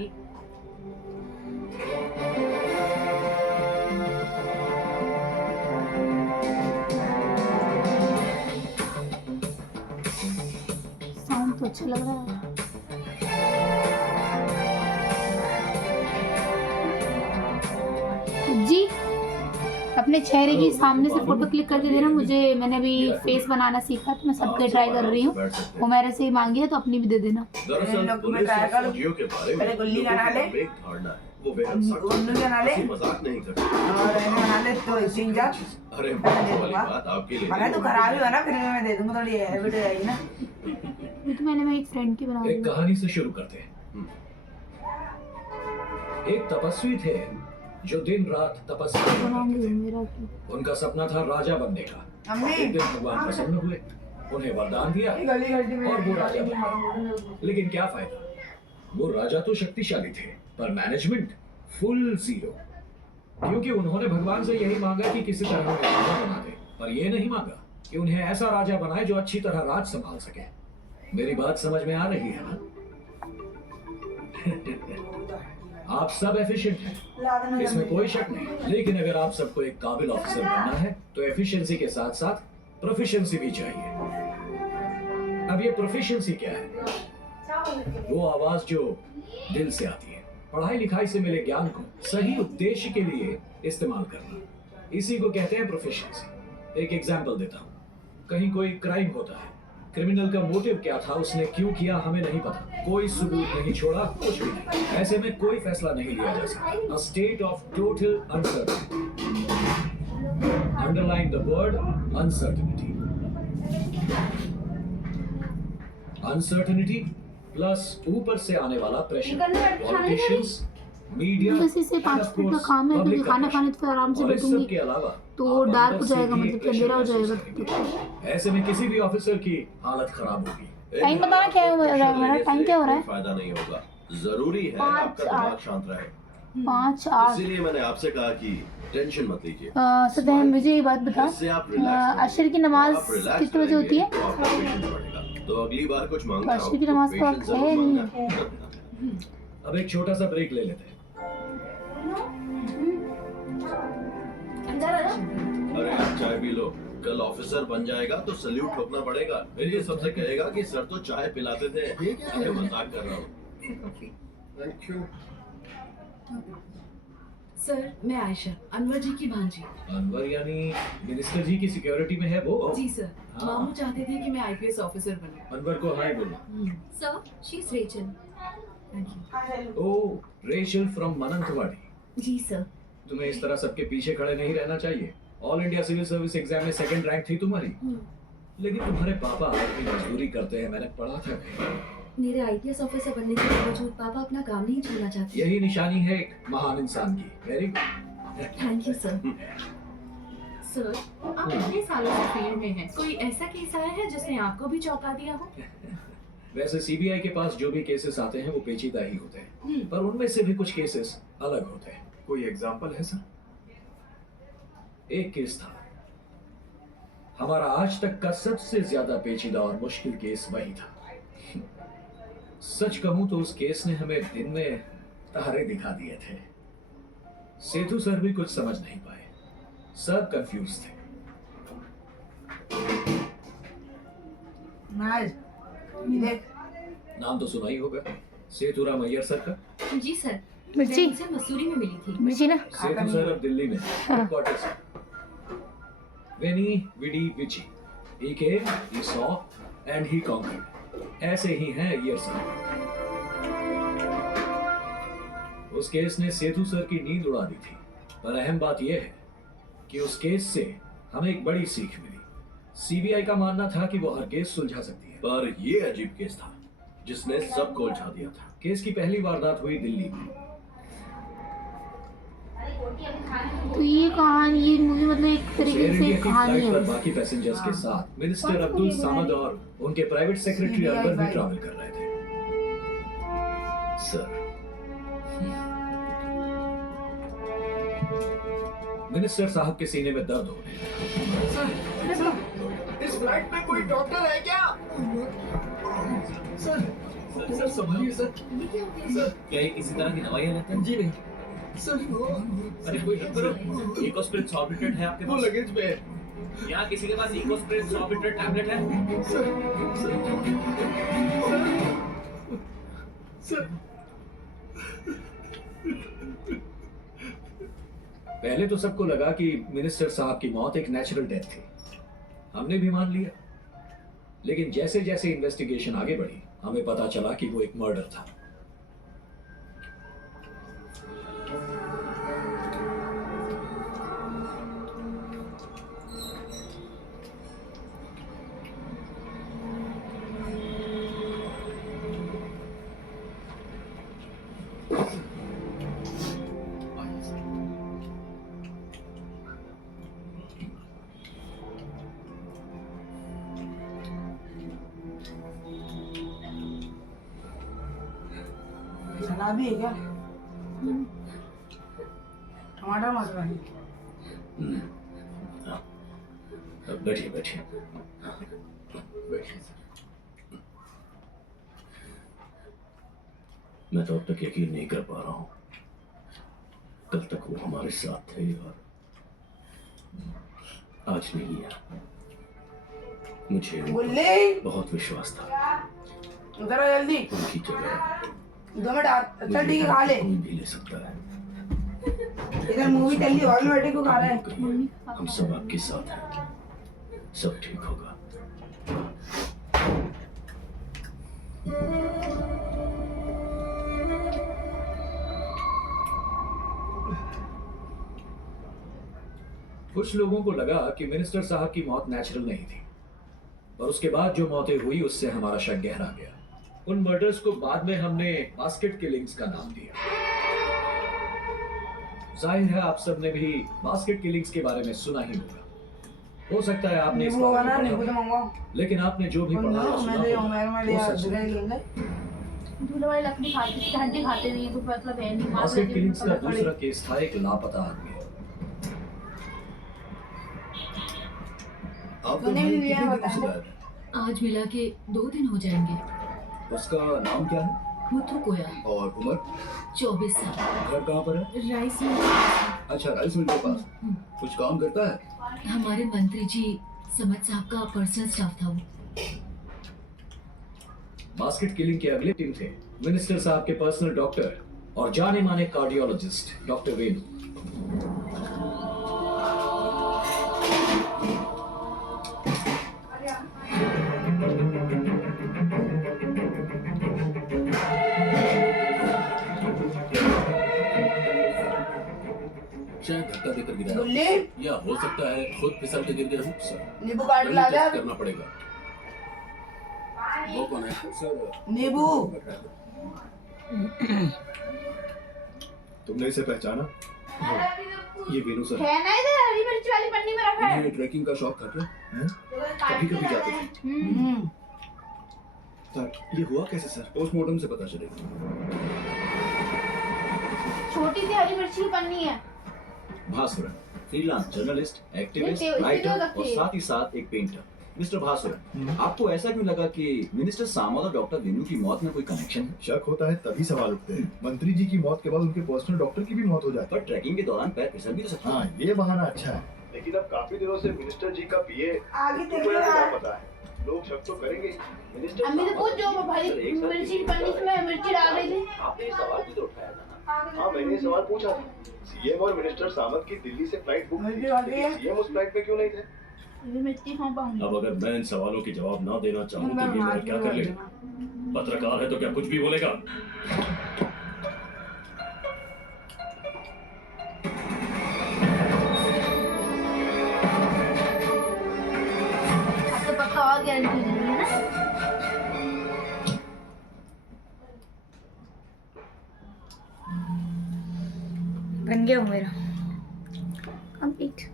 चाहिए। साउंड तो अच्छा लग रहा है। जी अपने चेहरे की सामने से फोटो क्लिक करके देना मुझे। मैंने अभी फेस बनाना सीखा तो मैं सबके ट्राई कर रही हूँ। वो मेरे से ही मांगी है तो अपनी भी दे देना। दरअसल पुलिस और फौजियों के बारे में लोगों की एक धारणा है। वो बेहद सख्त मजाक नहीं करते। अरे वाली बात आपके लिए तो खराब ही हो ना, फिर मैं दे दूंगा, थोड़ी हैबिट हो जाएगी ना। ये तो मैंने एक फ्रेंड की बना एक दी। कहानी से शुरू करते हैं। एक तपस्वी थे जो दिन रात तपस्या करते बनाऊंगी थे। मेरा की। उनका सपना था राजा बनने का। एक दिन भगवान प्रसन्न हुए, उन्हें वरदान दिया और वो राजा बने। लेकिन क्या फायदा, वो राजा तो शक्तिशाली थे पर मैनेजमेंट फुल जीरो। क्योंकि उन्होंने भगवान से यही मांगा कि किसी तरह उन्हें राजा बना दे, पर ये नहीं मांगा कि उन्हें ऐसा राजा बनाए जो अच्छी तरह राज संभाल सके। मेरी बात समझ में आ रही है ना? आप सब एफिशिएंट हैं, इसमें कोई शक नहीं। लेकिन अगर आप सबको एक काबिल ऑफिसर बनना है तो एफिशिएंसी के साथ साथ प्रोफिशिएंसी भी चाहिए। अब ये प्रोफिशिएंसी क्या है? वो आवाज जो दिल से आती है, पढ़ाई लिखाई से मिले ज्ञान को सही उद्देश्य के लिए इस्तेमाल करना, इसी को कहते हैं प्रोफिशिएंसी। एक एग्जांपल देता हूँ। कहीं कोई क्राइम होता है, क्रिमिनल का मोटिव क्या था, उसने क्यों किया, हमें नहीं पता। कोई सबूत नहीं छोड़ा, कुछ भी नहीं। ऐसे में कोई फैसला नहीं लिया जा सकता। A state of total uncertainty. Underline the word uncertainty. Uncertainty plus ऊपर से आने वाला प्रेशर, पॉलिटिशियंस, मीडिया, वैसे से 5 मिनट का काम है क्योंकि खाना खाने तो आराम से बैठूंगी के अलावा तो डार्क हो जाएगा, मतलब कि अंधेरा हो जाएगा। ऐसे में किसी भी ऑफिसर की हालत खराब होगी। टाइम बताना क्या हो रहा है हमारा? टाइम क्या हो रहा है? फायदा नहीं होगा। जरूरी है आपका दिमाग शांत रहे। 5-8। इसीलिए मैंने आपसे कहा कि टेंशन मत लीजिए। सदैव मुझे एक बात बता, इससे आप रिलैक्स अशर की नमाज आप रिलैक्स कितने बजे होती है? तो आपका पेशेंस बढ़ेगा। तो अगली बार कुछ मांगना अशर की नमाज का वक्त है नहीं? अब एक छोटा सा ब्रेक ले लेते हैं। अरे आप चाय पी लो, कल ऑफिसर बन जाएगा तो सल्यूट ठोकना पड़ेगा। फिर ये सबसे कहेगा कि सर तो चाय पिलाते थे। अरे मजाक कर रहा हूँ। Thank you. सर मैं आयशा, अनवर जी की भांजी। अनवर यानी मिनिस्टर जी की सिक्योरिटी में है वो? जी सर, हाँ। मामू चाहते थे कि मैं आईपीएस ऑफिसर बनूं। अनवर को हाय बोलना। Sir she is Rachel. Thank you. Oh Rachel from Mananthavady. जी सर। तुम्हें इस तरह सबके पीछे खड़े नहीं रहना चाहिए। All India civil service exam में 2nd रैंक थी तुम्हारी। लेकिन तुम्हारे पापा आज भी मजदूरी करते हैं, मैंने पढ़ा था कहीं। मेरे आईपीएस ऑफिसर बनने के बावजूद पापा अपना काम नहीं छोड़ना चाहते। यही निशानी है एक महान इंसान की। Very good. Thank you sir. Sir आप इतने सालों से फील्ड में हैं, कोई ऐसा केस आया है जिसने आपको भी चौंका दिया हो? वैसे सीबीआई के पास जो भी केसेस आते हैं वो पेचीदा ही होते हैं, पर उनमें से भी कुछ केसेस अलग होते हैं। कोई एग्जांपल है सर? एक केस था, हमारा आज तक का सबसे ज्यादा पेचीदा और मुश्किल केस वही था। सच कहूं तो उस केस ने हमें दिन में तारे दिखा दिए थे। सेतु सर भी कुछ समझ नहीं पाए, सब कंफ्यूज थे। नाम तो सुना ही होगा, सेतुराम अय्यर सर का। जी सर, मिर्ची? मैं इनसे मसूरी में मिली थी। मिर्ची ना? सेतु सर अब दिल्ली में हेडक्वार्टर्स है। Veni, Vidi, Vici. He came, he saw, and he conquered. ऐसे ही हैं अय्यर सर। उस केस ने सेतु सर की नींद उड़ा दी थी, पर अहम बात यह है कि उस केस से हमें एक बड़ी सीख मिली। सीबीआई का मानना था कि वो हर केस सुलझा सकती है, पर ये अजीब केस था जिसने सबको उलझा दिया था। केस की पहली वारदात हुई दिल्ली में। तो ये कहानी, ये मूवी मतलब एक तरीके एयर से इंडिया एक की कहानी फ्लाइट है। पर बाकी पैसेंजर्स के साथ मिनिस्टर अब्दुल सामद और उनके प्राइवेट सेक्रेटरी अनवर भी ट्रैवल कर रहे थे। सर मिनिस्टर साहब के सीने में दर्द हो रहा है। इस फ्लाइट में कोई डॉक्टर है क्या? सर सर संभालिए सर। ये क्या हो गया? सर क्या ये इसी तरह की दवाइयाँ लेते हैं? जी नहीं सर। अरे कोई हेल्प करो। इकोस्प्रिन सॉर्बिट्रेट है आपके वो पास? लगेज में है। यहाँ किसी के पास इकोस्प्रिन सॉर्बिट्रेट टैबलेट है? सर सर पहले तो सबको लगा कि मिनिस्टर साहब की मौत एक नेचुरल डेथ थी। हमने भी मान लिया, लेकिन जैसे जैसे इन्वेस्टिगेशन आगे बढ़ी हमें पता चला कि वो एक मर्डर था। सलाद भी है क्या? टमाटर मसाला है। बैठिए बैठिए। मैं तो अब तक यकीन नहीं कर पा रहा हूँ, कल तक वो हमारे साथ थे और आज नहीं है। मुझे उन पर गुल्ली बहुत विश्वास था। उधर आ जल्दी। उनकी जगह 2 मिनट अच्छा ठीक है खा ले। कोई भी ले सकता है। इधर मूवी चल रही हॉल में बैठे को खा रहे हैं। हम सब आपके साथ हैं, सब ठीक होगा। कुछ लोगों को लगा कि मिनिस्टर साहब की मौत नेचुरल नहीं थी, और उसके बाद जो मौतें हुई उससे हमारा शक गहरा गया। उन मर्डर्स को बाद में हमने बास्केट किलिंग्स का नाम दिया। जाहिर है आप सबने भी बास्केट किलिंग्स के बारे में सुना ही होगा। हो सकता है आपने इस नींबू होगा ना, बारे में नींबू तो पढ़ा हो, मंगवाओ। लेकिन आपने जो भी पढ़ा या सुना होगा, मैं वो सच है। झूले वाली लकड़ी खाते थे, हड्डी खाते नहीं, तो मतलब है नहीं। बास्केट किलिंग्स का दूसरा केस था एक लापता आदमी। आपको तूने भी भाई लिया कितने होता दिनों से है। गायब है? आज मिला के 2 दिन हो जाएंगे। उसका नाम क्या है मुथु कोया, और उम्र? 24 साल। घर कहाँ पर है? राइस में अच्छा, राइस मिल के पास। कुछ काम करता है? हमारे मंत्री जी समझ साहब का पर्सनल स्टाफ था वो। बास्केट किलिंग के अगले टीम थे मिनिस्टर साहब के पर्सनल डॉक्टर और जाने माने कार्डियोलॉजिस्ट डॉक्टर वेणु। शायद धक्का देकर गिरा है। गुल्ली या हो सकता है खुद फिसल के गिर गया हो सर। नींबू काट ला जा। टेस्ट करना पड़ेगा। वो कौन है सर? नींबू तुमने इसे पहचाना? ये वीनू सर। है ना, इधर हरी मिर्च वाली पन्नी में रखा है। इन्हें ट्रैकिंग का शौक था क्या? हैं? कभी-कभी जाते थे। सर ये हुआ कैसे सर? पोस्टमार्टम से पता चलेगा। छोटी सी हरी मिर्च की पन्नी है। भास्वरन फ्रीलांस जर्नलिस्ट, एक्टिविस्ट, नहीं, राइटर रखी और है। साथ ही साथ एक पेंटर। मिस्टर भास्वरन, आपको ऐसा क्यों लगा कि मिनिस्टर सामल और डॉक्टर वेणु की मौत में कोई कनेक्शन है? शक होता है तभी सवाल उठते हैं। मंत्री जी की मौत के बाद उनके पर्सनल डॉक्टर की भी मौत हो जाती पर ट्रैकिंग के दौरान पैर फिसल भी तो सकता है। हाँ, ये बहाना अच्छा है। लेकिन अब काफी दिनों से मिनिस्टर जी का पीए आगे मुझको देखिए क्या यार। पता है। लोग शक तो करेंगे ही। मिनिस्टर अम्मी तो साहब पूछ जो भाई सर, एक साथ मिर्ची की तीन पन्नी बार में मिर्ची डाल रही थी। आपने ये सवाल भी तो उठाया था ना। हाँ, मैंने ये सवाल पूछा था। सीएम और मिनिस्टर सामत की दिल्ली से फ्लाइट बुक मिर्ची थी, डाल दी है। लेकिन सीएम उस फ्लाइट में क्यों नहीं थे? ये मिर्ची खाऊं पाऊंगी। अब अगर मैं इन सवालों के जवाब ना देना चाहूँ तो ये मेरा क्या कर लेगा? पत्रकार है तो क्या कुछ भी बोलेगा? अब तो पक्का और गारंटी देंगे ना। बन गया मेरा कंप्लीट।